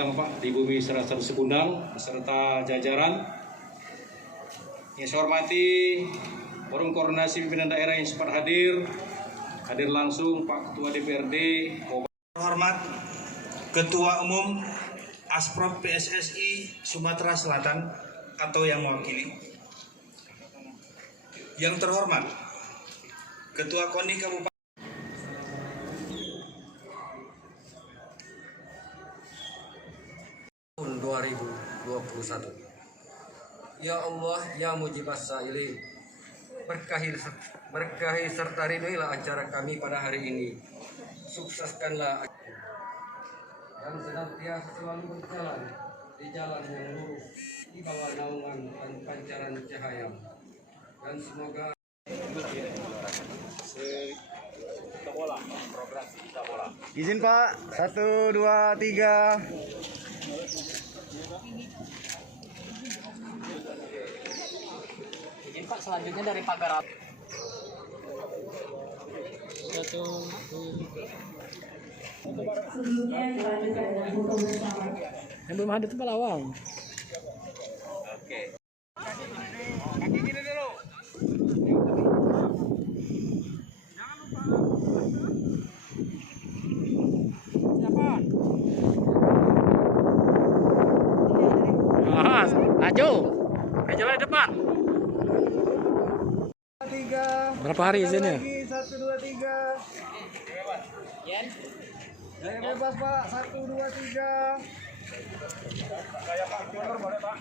datang Pak di bumi Serasar Sekundang beserta jajaran. Yang saya hormati Forum Koordinasi Pimpinan Daerah yang sempat hadir langsung Pak Ketua DPRD. Hormat Ketua Umum Asprov PSSI Sumatera Selatan atau yang mewakili. Yang terhormat Ketua KONI Kabupaten 2021. Ya Allah, ya mujibas sa'ilin, berkahi serta ridhoilah acara kami pada hari ini. Sukseskanlah dan senantiasa selalu berjalan di jalan yang lurus di bawah naungan dan pancaran cahaya. Dan semoga izin Pak, 1, 2, 3. Izin Pak, selanjutnya dari Pak Garap. Sebelumnya dilanjutkan dengan foto bersama. Yang belum hadir itu Pak Lawang. Oke. Kaki gini dulu. Maju. Jalan di depan. 3. Berapa hari izinnya? 1, 2, 3. Saya bebas Pak, 1, 2, 3. Saya Pak, boleh Pak.